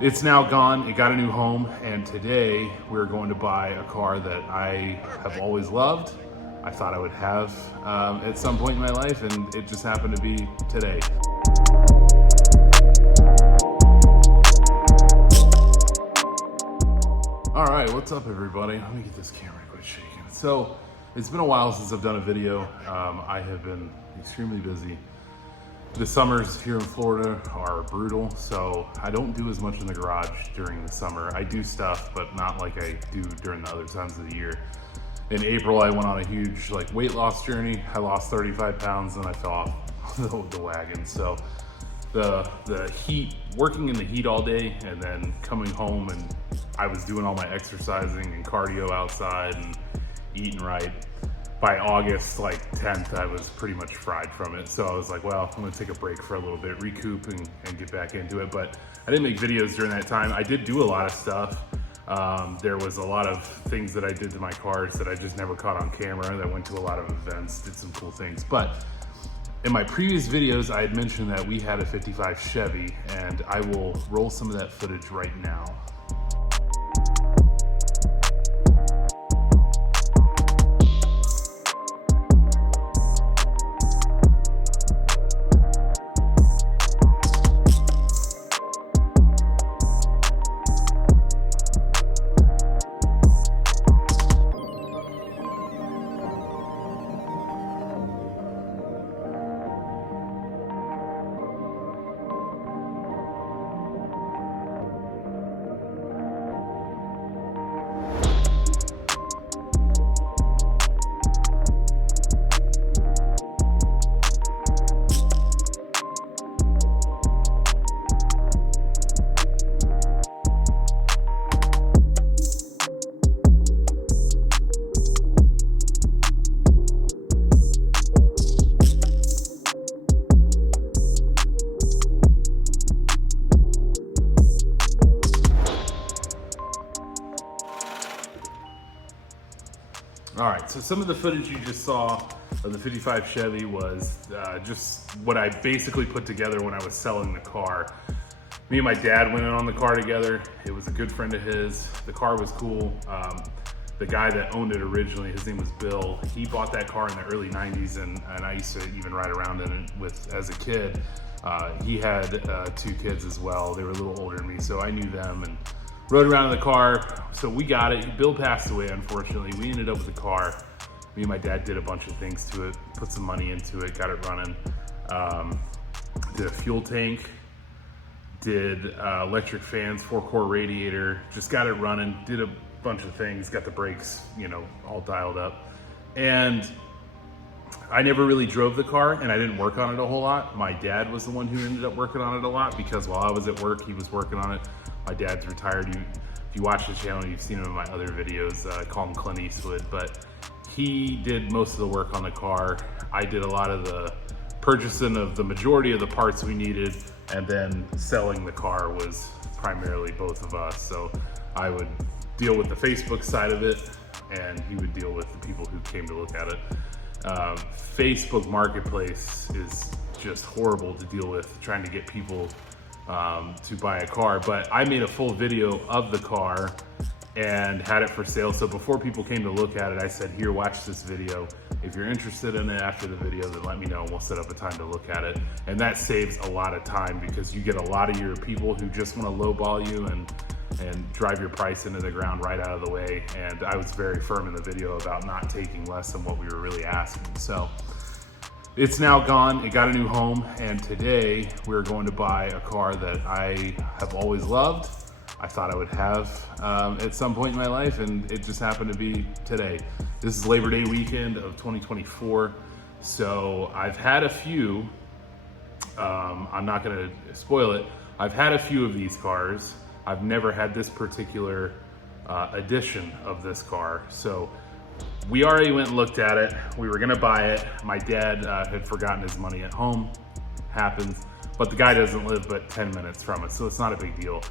It's now gone. It got a new home, and today we're going to buy a car that I have always loved. I thought I would have at some point in my life, and it just happened to be today. All right, what's up, everybody? Let me get this camera quit shaking. So it's been a while since I've done a video. I have been extremely busy. The summers here in Florida are brutal, so I don't do as much in the garage during the summer. I do stuff, but not like I do during the other times of the year. In April, I went on a huge weight loss journey. I lost 35 pounds and I fell off the wagon. So the heat, working in the heat all day and then coming home, and I was doing all my exercising and cardio outside and eating right. By August 10th, I was pretty much fried from it. So I was like, well, I'm gonna take a break for a little bit, recoup and get back into it. But I didn't make videos during that time. I did do a lot of stuff. There was a lot of things that I did to my cars that I just never caught on camera. I went to a lot of events, did some cool things. But in my previous videos, I had mentioned that we had a 55 Chevy, and I will roll some of that footage right now. All right, so some of the footage you just saw of the 55 Chevy was just what I basically put together when I was selling the car. Me and my dad went in on the car together. It was a good friend of his. The car was cool. The guy that owned it originally, his name was Bill. He bought that car in the early 90s, and I used to even ride around in it as a kid. He had two kids as well. They were a little older than me, so I knew them and rode around in the car. So we got it. Bill passed away, unfortunately. We ended up with the car. Me and my dad did a bunch of things to it, put some money into it, got it running. Did a fuel tank, did electric fans, 4-core radiator, just got it running, did a bunch of things, got the brakes, all dialed up. And I never really drove the car, and I didn't work on it a whole lot. My dad was the one who ended up working on it a lot, because while I was at work, he was working on it. My dad's retired. If you watch the channel, you've seen him in my other videos. Call him Clint Eastwood, but he did most of the work on the car. I did a lot of the purchasing of the majority of the parts we needed, and then selling the car was primarily both of us. So I would deal with the Facebook side of it, and he would deal with the people who came to look at it. Facebook Marketplace is just horrible to deal with, trying to get people to buy a car. But I made a full video of the car and had it for sale. So before people came to look at it, I said, here, watch this video. If you're interested in it after the video, then let me know and we'll set up a time to look at it. And that saves a lot of time, because you get a lot of your people who just want to lowball you and drive your price into the ground right out of the way. And I was very firm in the video about not taking less than what we were really asking. So it's now gone. It got a new home, and today we're going to buy a car that I have always loved. I thought I would have at some point in my life, and it just happened to be today. This is Labor Day weekend of 2024. So I've had a few, I'm not gonna spoil it. I've had a few of these cars. I've never had this particular edition of this car. So we already went and looked at it. We were gonna buy it. My dad had forgotten his money at home. Happens. But the guy doesn't live but 10 minutes from it, so it's not a big deal.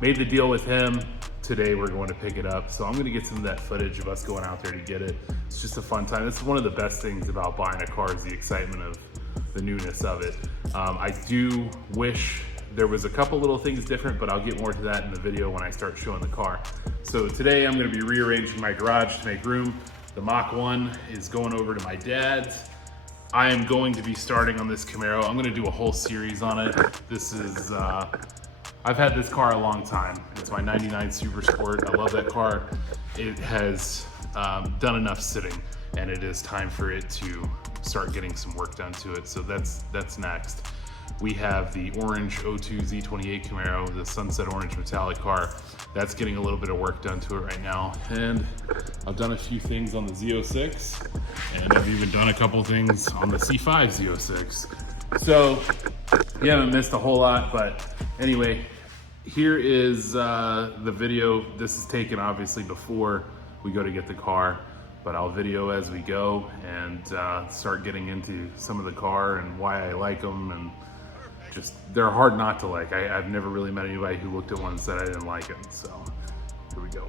Made the deal with him. Today we're going to pick it up. So I'm gonna get some of that footage of us going out there to get it. It's just a fun time. This is one of the best things about buying a car, is the excitement of the newness of it. I do wish There was a couple little things different, but I'll get more to that in the video when I start showing the car. So today I'm gonna be rearranging my garage to make room. The Mach 1 is going over to my dad's. I am going to be starting on this Camaro. I'm gonna do a whole series on it. This is, I've had this car a long time. It's my 99 Super Sport. I love that car. It has done enough sitting, and it is time for it to start getting some work done to it. So that's next. We have the orange 02 Z28 Camaro, the sunset orange metallic car. That's getting a little bit of work done to it right now. And I've done a few things on the Z06, and I've even done a couple things on the C5 Z06. So you haven't missed a whole lot, but anyway, here is the video. This is taken obviously before we go to get the car, but I'll video as we go and start getting into some of the car and why I like them, and just, they're hard not to like. I've never really met anybody who looked at one and said I didn't like it, so here we go.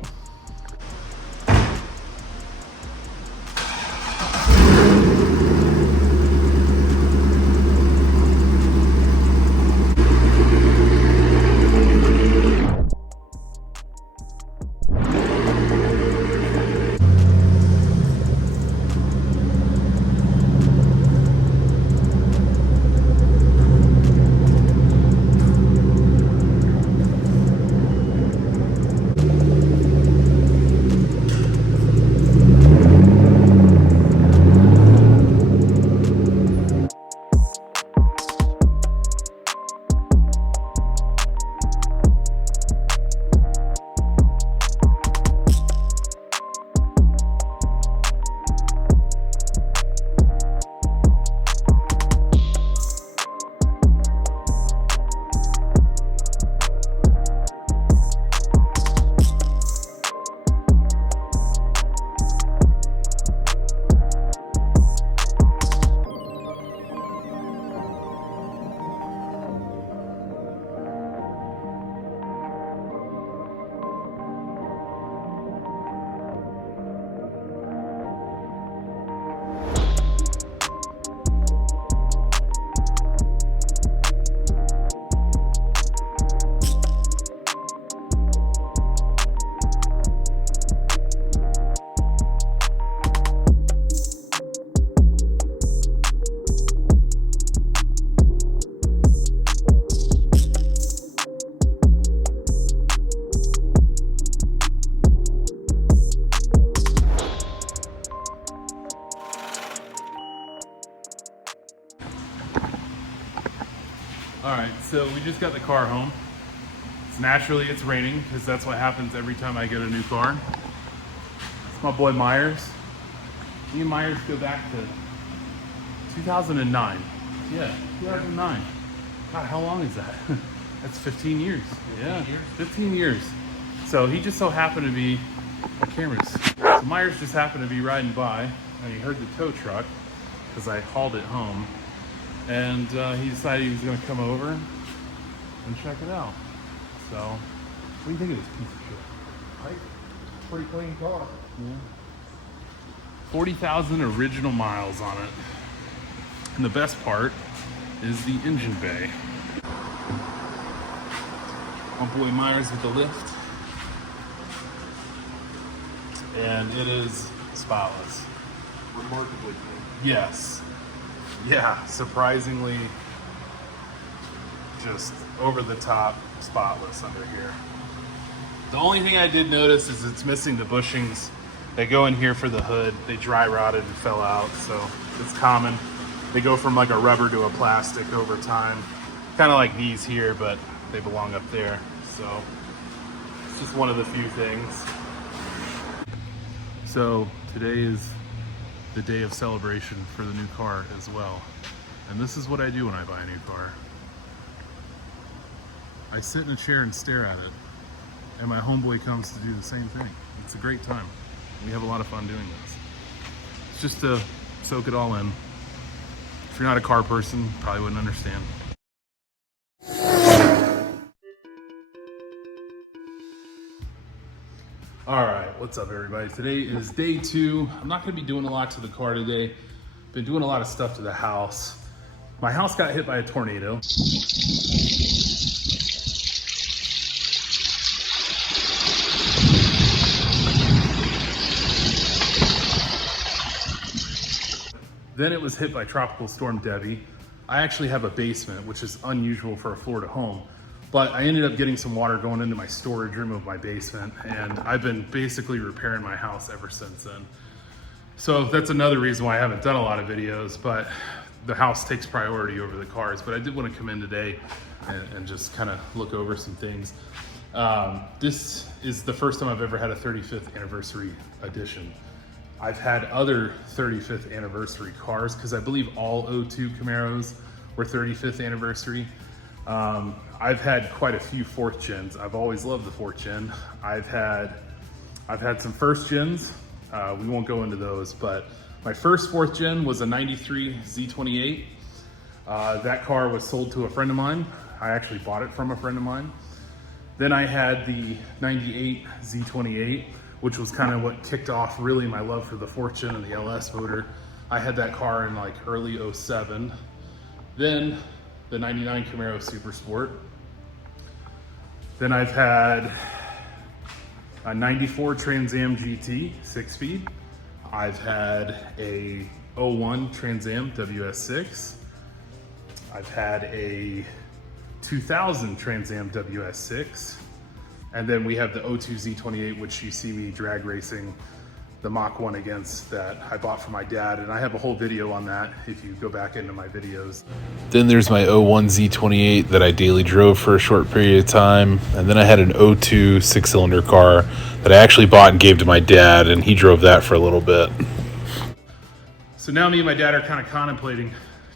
All right, so we just got the car home. Naturally, it's raining because that's what happens every time I get a new car. It's my boy Myers. Me and Myers go back to 2009. Yeah, 2009. God, how long is that? That's 15 years. 15 years. So he just so happened to be, my cameras. So Myers just happened to be riding by, and he heard the tow truck because I hauled it home. And he decided he was going to come over and check it out. So, what do you think of this piece of shit? Right? Pretty clean car. Yeah. 40,000 original miles on it. And the best part is the engine bay. My boy Myers with the lift. And it is spotless. Remarkably clean. Yes. Yeah, surprisingly just over the top spotless under here. The only thing I did notice is it's missing the bushings. They go in here for the hood. They dry rotted and fell out, so it's common. They go from like a rubber to a plastic over time. Kind of like these here, but they belong up there. So it's just one of the few things. So today is the day of celebration for the new car as well. And this is what I do when I buy a new car. I sit in a chair and stare at it, and my homeboy comes to do the same thing. It's a great time. We have a lot of fun doing this. It's just to soak it all in. If you're not a car person, probably wouldn't understand. All right, what's up everybody? Today is day 2. I'm not gonna be doing a lot to the car today. Been doing a lot of stuff to the house. My house got hit by a tornado. Then it was hit by Tropical Storm Debbie. I actually have a basement, which is unusual for a Florida home, but I ended up getting some water going into my storage room of my basement, and I've been basically repairing my house ever since then. So that's another reason why I haven't done a lot of videos, but the house takes priority over the cars. But I did want to come in today and just kind of look over some things. This is the first time I've ever had a 35th anniversary edition. I've had other 35th anniversary cars because I believe all '02 Camaros were 35th anniversary. I've had quite a few 4th gens. I've always loved the 4th gen. I've had some 1st gens. We won't go into those, but my first 4th gen was a 93 Z28. That car was sold to a friend of mine. I actually bought it from a friend of mine. Then I had the 98 Z28, which was kind of what kicked off really my love for the 4th gen and the LS motor. I had that car in like early '07. Then the 99 Camaro Super Sport. Then I've had a 94 Trans Am GT 6-speed. I've had a '01 Trans Am WS6. I've had a 2000 Trans Am WS6. And then we have the '02 Z28, which you see me drag racing the Mach 1 against, that I bought for my dad. And I have a whole video on that if you go back into my videos. Then there's my '01 Z28 that I daily drove for a short period of time. And then I had an '02 6-cylinder car that I actually bought and gave to my dad, and he drove that for a little bit. So now me and my dad are kind of contemplating,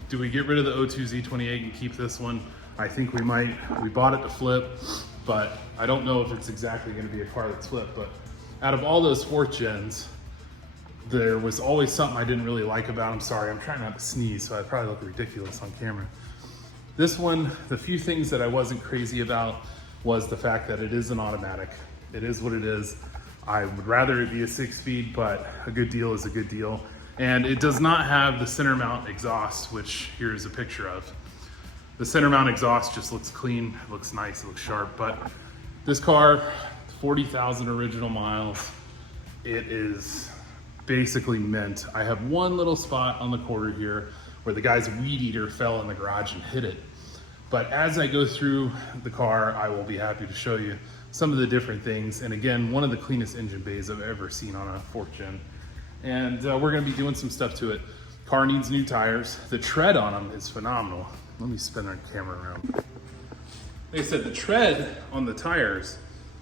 do we get rid of the '02 Z28 and keep this one? I think we might. We bought it to flip, but I don't know if it's exactly going to be a car that's flipped. But out of all those 4th gens, there was always something I didn't really like about them. Sorry, I'm trying not to sneeze, so I probably look ridiculous on camera. This one, the few things that I wasn't crazy about was the fact that it is an automatic. It is what it is. I would rather it be a 6-speed, but a good deal is a good deal. And it does not have the center mount exhaust, which here is a picture of. The center mount exhaust just looks clean, it looks nice, it looks sharp. But this car, 40,000 original miles, it is basically mint. I have one little spot on the quarter here where the guy's weed eater fell in the garage and hit it. But as I go through the car, I will be happy to show you some of the different things. And again, one of the cleanest engine bays I've ever seen on a 4th gen. And we're gonna be doing some stuff to it. Car needs new tires. The tread on them is phenomenal. Let me spin our camera around. Like I said, the tread on the tires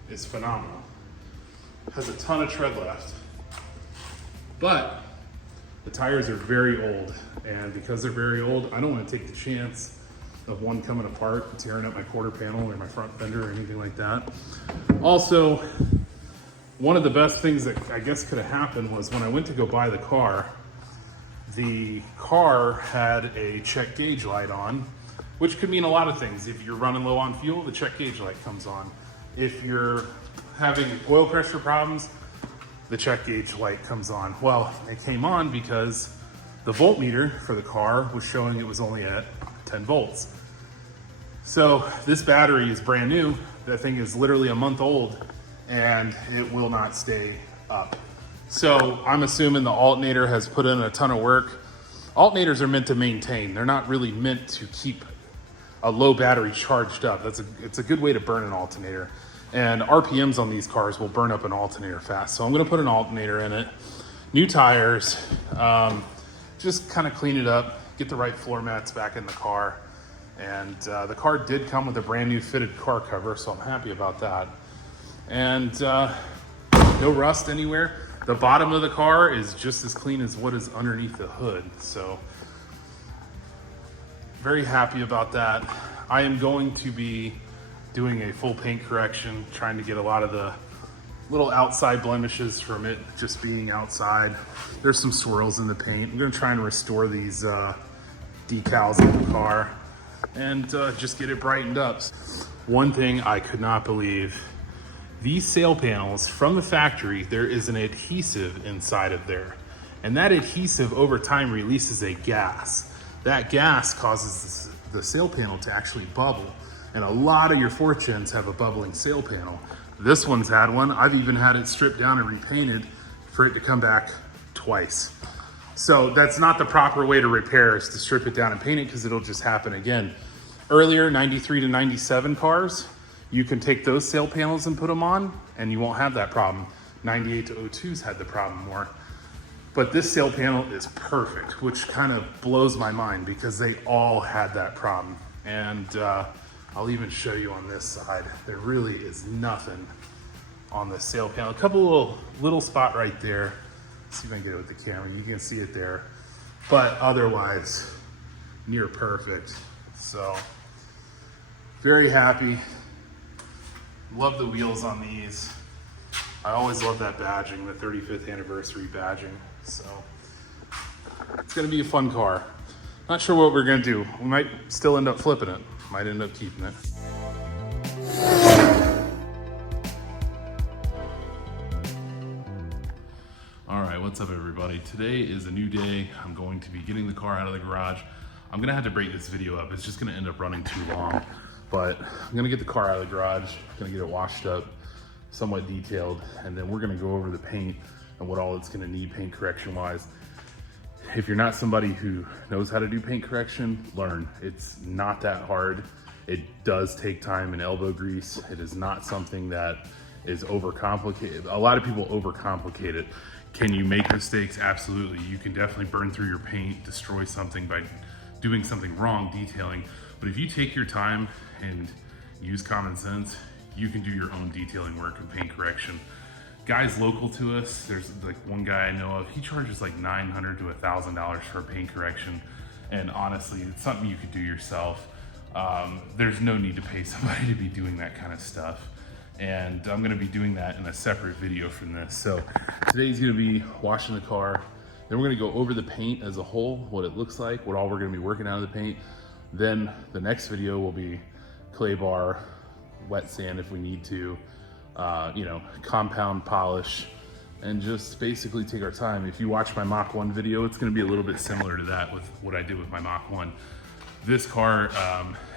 is phenomenal. Has a ton of tread left. But the tires are very old, and because they're very old, I don't want to take the chance of one coming apart, tearing up my quarter panel or my front fender or anything like that. Also, one of the best things that I guess could have happened was when I went to go buy the car had a check gauge light on, which could mean a lot of things. If you're running low on fuel, the check gauge light comes on. If you're having oil pressure problems, the check gauge light comes on. Well, it came on because the voltmeter for the car was showing it was only at 10 volts. So this battery is brand new. That thing is literally a month old and it will not stay up. So I'm assuming the alternator has put in a ton of work. Alternators are meant to maintain. They're not really meant to keep a low battery charged up. It's a good way to burn an alternator. And RPMs on these cars will burn up an alternator fast. So I'm gonna put an alternator in it. New tires, just kind of clean it up, get the right floor mats back in the car. And the car did come with a brand new fitted car cover, so I'm happy about that. And no rust anywhere. The bottom of the car is just as clean as what is underneath the hood. So very happy about that. I am going to be doing a full paint correction, trying to get a lot of the little outside blemishes from it just being outside. There's some swirls in the paint. I'm gonna try and restore these decals in the car and just get it brightened up. One thing I could not believe, these sail panels from the factory, there is an adhesive inside of there. And that adhesive over time releases a gas. that gas causes the sail panel to actually bubble. And a lot of your 4th gens have a bubbling sail panel. This one's had one. I've even had it stripped down and repainted for it to come back twice. So that's not the proper way to repair, is to strip it down and paint it, because it'll just happen again. Earlier, 93 to 97 cars, you can take those sail panels and put them on and you won't have that problem. 98 to 02s had the problem more. But this sail panel is perfect, which kind of blows my mind because they all had that problem. And I'll even show you on this side, there really is nothing on the sail panel. A couple little spot right there. Let's see if I can get it with the camera. You can see it there. But otherwise, near perfect. So, very happy. Love the wheels on these. I always love that badging, the 35th anniversary badging. So, it's gonna be a fun car. Not sure what we're gonna do. We might still end up flipping it. Might end up keeping it. All right, what's up everybody? Today is a new day. I'm going to be getting the car out of the garage. I'm gonna have to break this video up. It's just gonna end up running too long. But I'm gonna get the car out of the garage, gonna get it washed up, somewhat detailed, and then we're gonna go over the paint and what all it's gonna need paint correction wise. If you're not somebody who knows how to do paint correction, learn. It's not that hard. It does take time and elbow grease. It is not something that is overcomplicated. A lot of people overcomplicate it. Can you make mistakes? Absolutely. You can definitely burn through your paint, destroy something by doing something wrong, detailing. But if you take your time and use common sense, you can do your own detailing work and paint correction. Guys local to us, there's like one guy I know of, he charges like $900 to $1,000 for a paint correction. And honestly, it's something you could do yourself. There's no need to pay somebody to be doing that kind of stuff. And I'm gonna be doing that in a separate video from this. So today's gonna be washing the car. Then we're gonna go over the paint as a whole, what it looks like, what all we're gonna be working out of the paint. Then the next video will be clay bar, wet sand if we need to, compound polish, and just basically take our time. If you watch my Mach 1 video, it's gonna be a little bit similar to that with what I did with my Mach 1. This car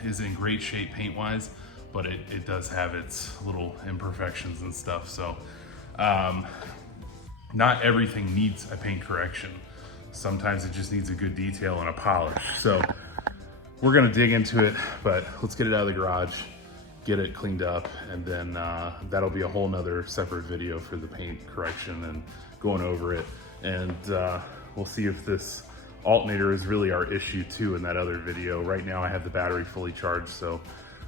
is in great shape paint-wise, but it does have its little imperfections and stuff. So not everything needs a paint correction. Sometimes it just needs a good detail and a polish. So we're gonna dig into it, but let's get it out of the garage, get it cleaned up, and then that'll be a whole nother separate video for the paint correction and going over it. And we'll see if this alternator is really our issue too in that other video. Right now I have the battery fully charged, so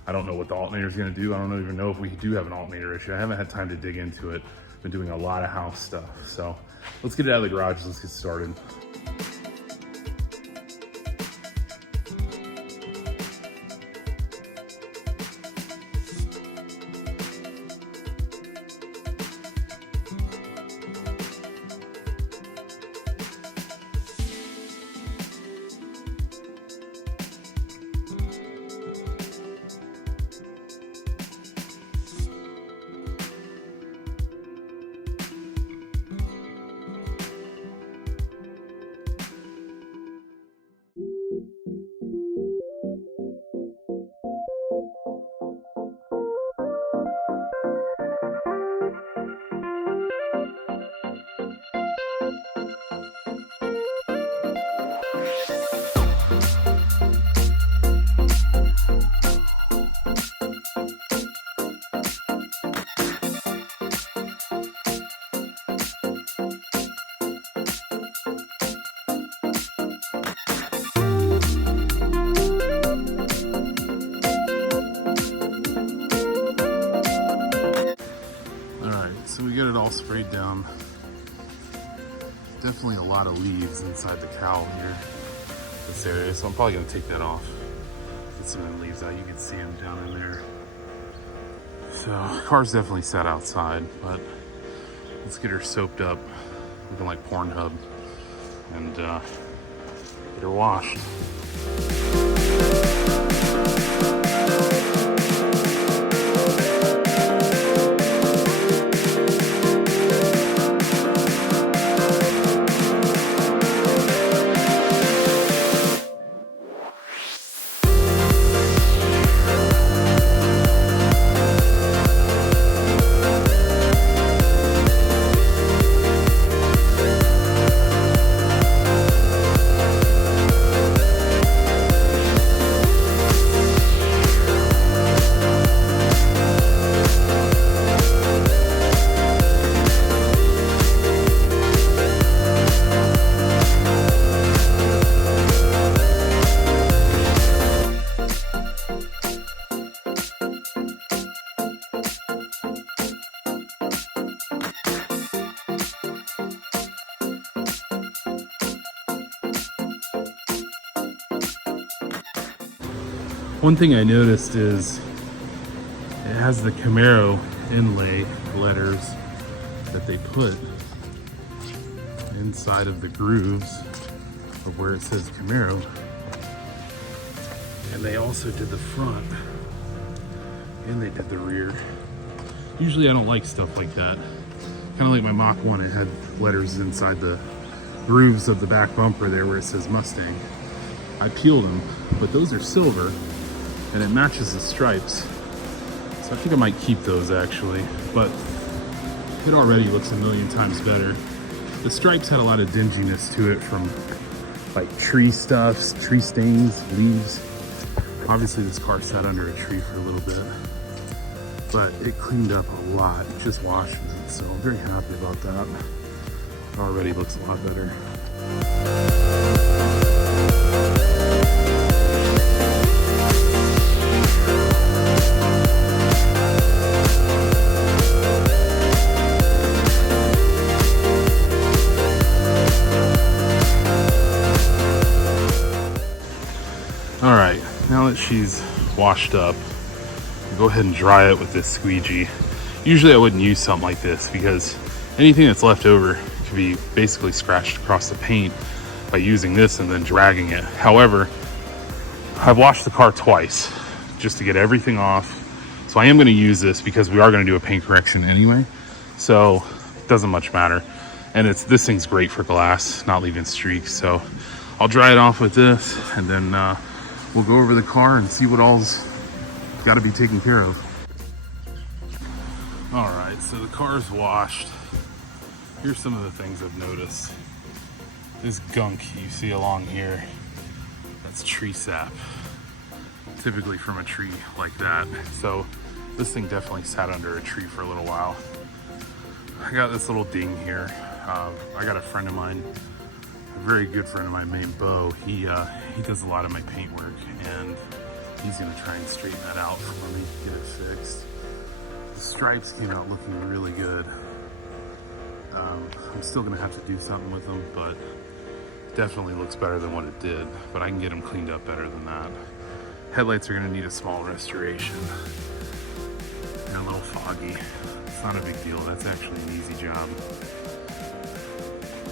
I don't know what the alternator is gonna do. I don't even know if we do have an alternator issue. I haven't had time to dig into it. Been doing a lot of house stuff. So let's get it out of the garage, let's get started. So we get it all sprayed down. Definitely a lot of leaves inside the cowl here, this area. So I'm probably gonna take that off. Get some of the leaves out. You can see them down in there. So the car's definitely sat outside, but let's get her soaped up, looking like Pornhub, and get her washed. One thing I noticed is it has the Camaro inlay letters that they put inside of the grooves of where it says Camaro. And they also did the front and they did the rear. Usually I don't like stuff like that. Kind of like my Mach 1, it had letters inside the grooves of the back bumper there where it says Mustang. I peeled them, but those are silver and it matches the stripes. So I think I might keep those actually, but it already looks a million times better. The stripes had a lot of dinginess to it from like tree stuffs, tree stains, leaves. Obviously this car sat under a tree for a little bit, but it cleaned up a lot, just washing it. So I'm very happy about that. It already looks a lot better. All right, now that she's washed up, go ahead and dry it with this squeegee. Usually I wouldn't use something like this because anything that's left over can be basically scratched across the paint by using this and then dragging it. However, I've washed the car twice just to get everything off. So I am gonna use this because we are gonna do a paint correction anyway. So it doesn't much matter. And this thing's great for glass, not leaving streaks. So I'll dry it off with this and then we'll go over the car and see what all's got to be taken care of. All right, so the car's washed. Here's some of the things I've noticed. This gunk you see along here, that's tree sap, typically from a tree like that. So this thing definitely sat under a tree for a little while. I got this little ding here. I got a friend of mine, a very good friend of mine named Bo. He does a lot of my paint work and he's gonna try and straighten that out for me, get it fixed. The stripes came out looking really good. I'm still gonna have to do something with them, but it definitely looks better than what it did, but I can get them cleaned up better than that. Headlights are gonna need a small restoration. They're a little foggy. It's not a big deal, that's actually an easy job.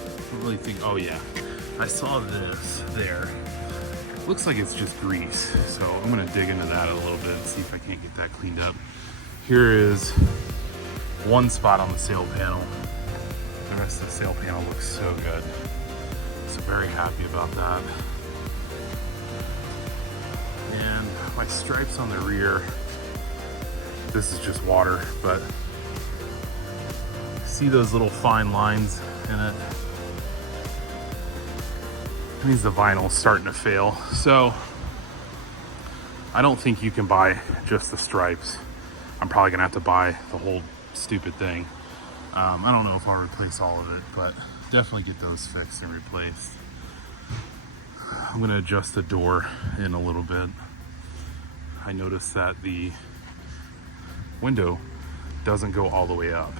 I don't really think, oh yeah, I saw this there. Looks like it's just grease, so I'm gonna dig into that a little bit and see if I can't get that cleaned up. Here is one spot on the sail panel. The rest of the sail panel looks so good. So very happy about that. And my stripes on the rear, this is just water, but see those little fine lines in it? It means the vinyl's starting to fail. So I don't think you can buy just the stripes. I'm probably gonna have to buy the whole stupid thing. I don't know if I'll replace all of it, but definitely get those fixed and replaced. I'm gonna adjust the door in a little bit. I noticed that the window doesn't go all the way up.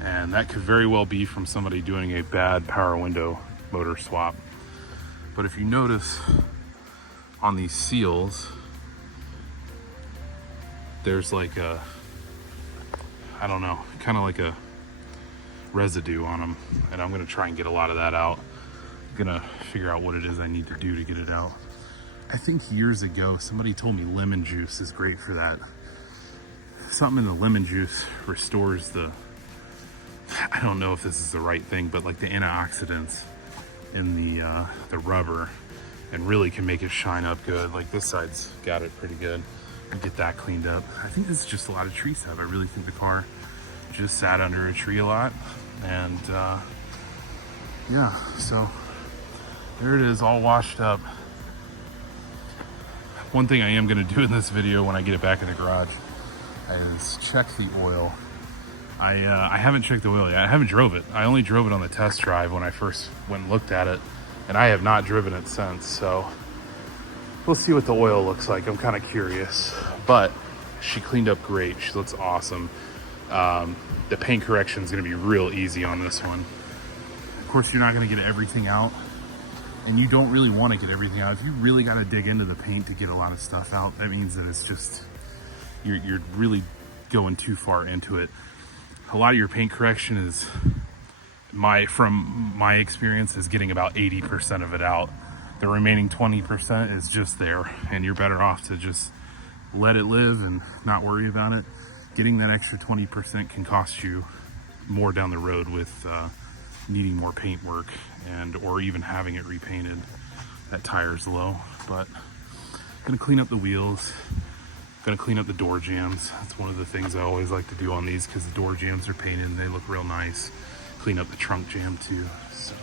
And that could very well be from somebody doing a bad power window motor swap. But if you notice on these seals, there's like a, I don't know, kind of like a residue on them. And I'm gonna try and get a lot of that out. I'm gonna figure out what it is I need to do to get it out. I think years ago, somebody told me lemon juice is great for that. Something in the lemon juice restores the, I don't know if this is the right thing, but like the antioxidants in the rubber and really can make it shine up good. Like this side's got it pretty good. I'll get that cleaned up. I think this is just a lot of tree sap. I really think the car just sat under a tree a lot. And yeah, so there it is, all washed up. One thing I am gonna do in this video when I get it back in the garage is check the oil. I haven't checked the oil yet. I haven't drove it. I only drove it on the test drive when I first went and looked at it, and I have not driven it since, so we'll see what the oil looks like. I'm kind of curious, but she cleaned up great. She looks awesome. The paint correction is going to be real easy on this one. Of course, you're not going to get everything out and you don't really want to get everything out. If you really got to dig into the paint to get a lot of stuff out, that means that it's just, you're really going too far into it. A lot of your paint correction is, from my experience, is getting about 80% of it out. The remaining 20% is just there, and you're better off to just let it live and not worry about it. Getting that extra 20% can cost you more down the road with needing more paint work or even having it repainted. That tire's low, but gonna clean up the wheels, gonna clean up the door jambs. That's one of the things I always like to do on these, because the door jambs are painted and they look real nice. Clean up the trunk jam too, so.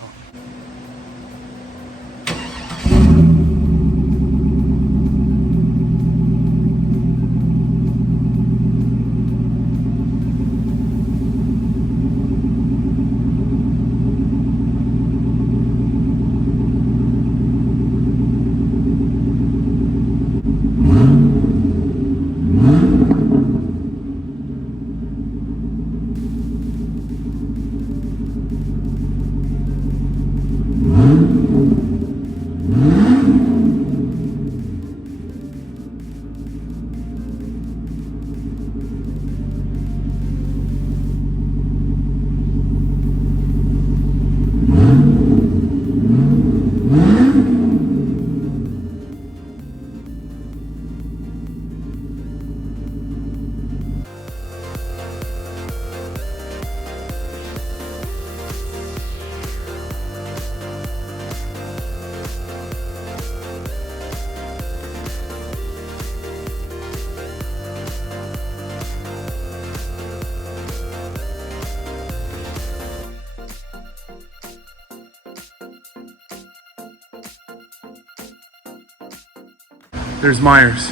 There's Myers.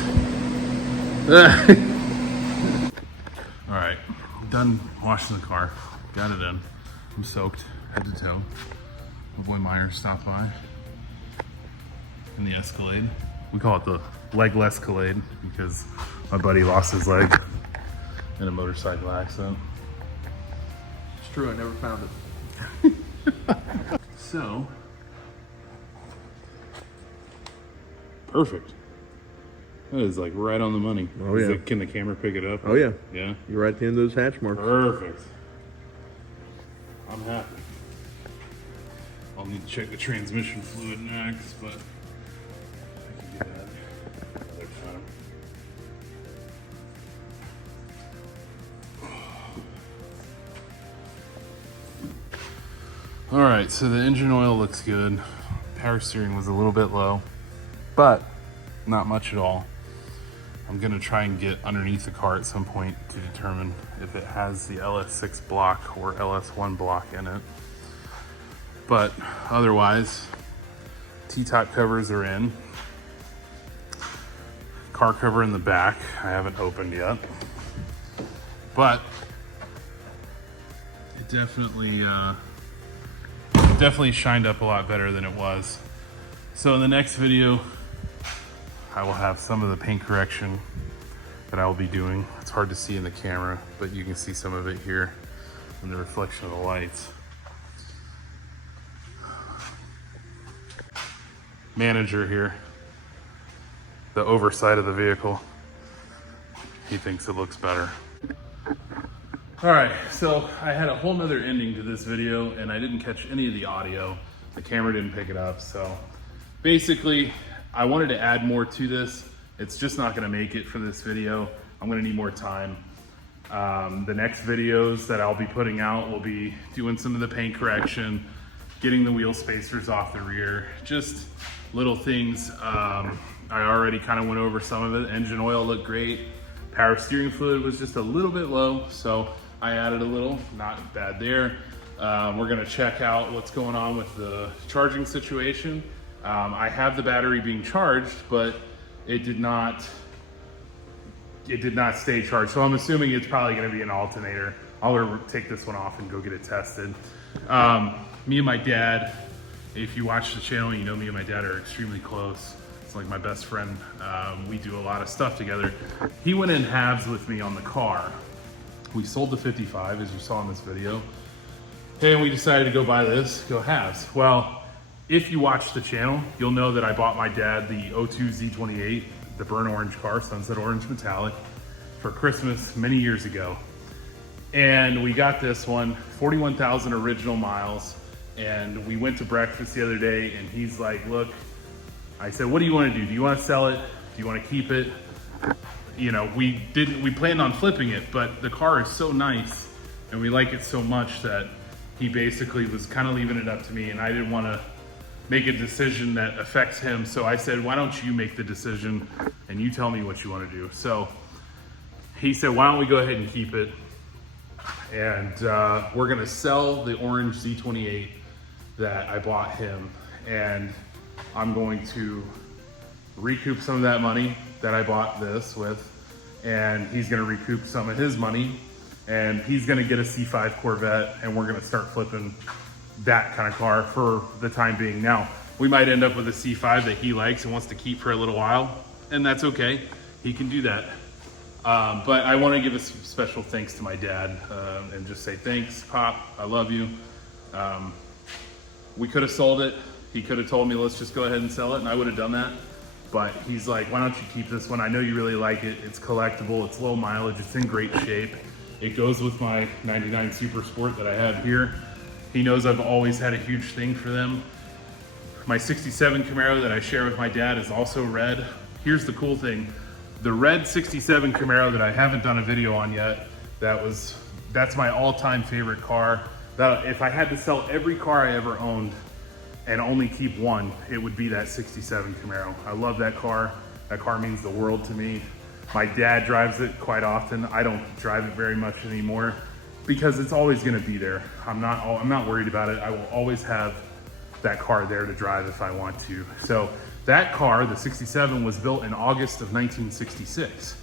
All right, done washing the car. Got it in. I'm soaked head to toe. My boy Myers stopped by in the Escalade. We call it the legless Escalade because my buddy lost his leg in a motorcycle accident. It's true, I never found it. So, perfect. That is like right on the money. Oh, yeah. Can the camera pick it up? Oh yeah. Yeah? You're right at the end of those hatch marks. Perfect. I'm happy. I'll need to check the transmission fluid next, but I can do that another time. All right, so the engine oil looks good. Power steering was a little bit low, but not much at all. I'm gonna try and get underneath the car at some point to determine if it has the LS6 block or LS1 block in it. But otherwise, T-top covers are in. Car cover in the back, I haven't opened yet. But it definitely shined up a lot better than it was. So in the next video, I will have some of the paint correction that I will be doing. It's hard to see in the camera, but you can see some of it here in the reflection of the lights. Manager here, the oversight of the vehicle, he thinks it looks better. All right, so I had a whole nother ending to this video and I didn't catch any of the audio. The camera didn't pick it up, so basically, I wanted to add more to this. It's just not gonna make it for this video. I'm gonna need more time. The next videos that I'll be putting out will be doing some of the paint correction, getting the wheel spacers off the rear, just little things. I already kind of went over some of it. Engine oil looked great. Power steering fluid was just a little bit low, so I added a little, not bad there. We're gonna check out what's going on with the charging situation. I have the battery being charged, but it did not stay charged. So I'm assuming it's probably gonna be an alternator. I'll take this one off and go get it tested. Me and my dad, if you watch the channel, you know me and my dad are extremely close. It's like my best friend. We do a lot of stuff together. He went in halves with me on the car. We sold the 55, as you saw in this video. And we decided to go buy this, go halves. Well, if you watch the channel, you'll know that I bought my dad the 02 Z28, the burnt orange car, Sunset Orange Metallic, for Christmas many years ago. And we got this one, 41,000 original miles. And we went to breakfast the other day and he's like, look, I said, what do you want to do? Do you want to sell it? Do you want to keep it? You know, we planned on flipping it, but the car is so nice and we like it so much that he basically was kind of leaving it up to me, and I didn't want to make a decision that affects him. So I said, why don't you make the decision and you tell me what you want to do? So he said, why don't we go ahead and keep it? And we're gonna sell the orange Z28 that I bought him, and I'm going to recoup some of that money that I bought this with, and he's gonna recoup some of his money, and he's gonna get a C5 Corvette, and we're gonna start flipping that kind of car for the time being. Now, we might end up with a C5 that he likes and wants to keep for a little while, and that's okay. He can do that. But I want to give a special thanks to my dad and just say, thanks, Pop, I love you. We could have sold it. He could have told me, let's just go ahead and sell it, and I would have done that. But he's like, why don't you keep this one? I know you really like it. It's collectible, it's low mileage, it's in great shape. It goes with my 99 Super Sport that I have here. He knows I've always had a huge thing for them. My 67 Camaro that I share with my dad is also red. Here's the cool thing. The red 67 Camaro that I haven't done a video on yet, that's my all-time favorite car. If I had to sell every car I ever owned and only keep one, it would be that 67 Camaro. I love that car. That car means the world to me. My dad drives it quite often. I don't drive it very much anymore because it's always gonna be there. I'm not worried about it. I will always have that car there to drive if I want to. So that car, the 67, was built in August of 1966.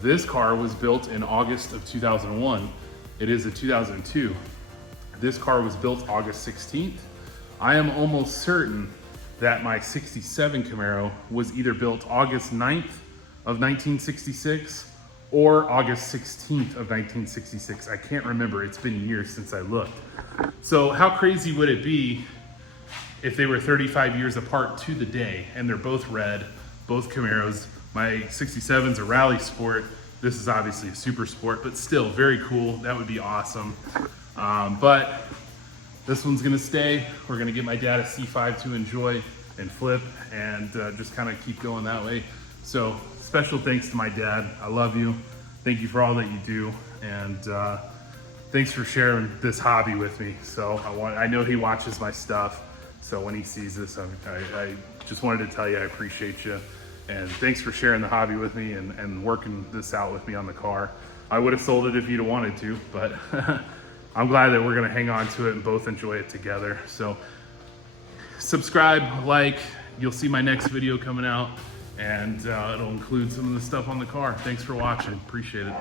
This car was built in August of 2001. It is a 2002. This car was built August 16th. I am almost certain that my 67 Camaro was either built August 9th of 1966 or August 16th of 1966. I can't remember, it's been years since I looked. So how crazy would it be if they were 35 years apart to the day, and they're both red, both Camaros. My 67's a rally sport. This is obviously a super sport, but still very cool. That would be awesome. But this one's gonna stay. We're gonna get my dad a C5 to enjoy and flip and just kind of keep going that way. So special thanks to my dad. I love you. Thank you for all that you do. And thanks for sharing this hobby with me. So I know he watches my stuff. So when he sees this, I just wanted to tell you I appreciate you. And thanks for sharing the hobby with me and working this out with me on the car. I would have sold it if you'd have wanted to, but I'm glad that we're gonna hang on to it and both enjoy it together. So subscribe, like, you'll see my next video coming out, and it'll include some of the stuff on the car. Thanks for watching, appreciate it.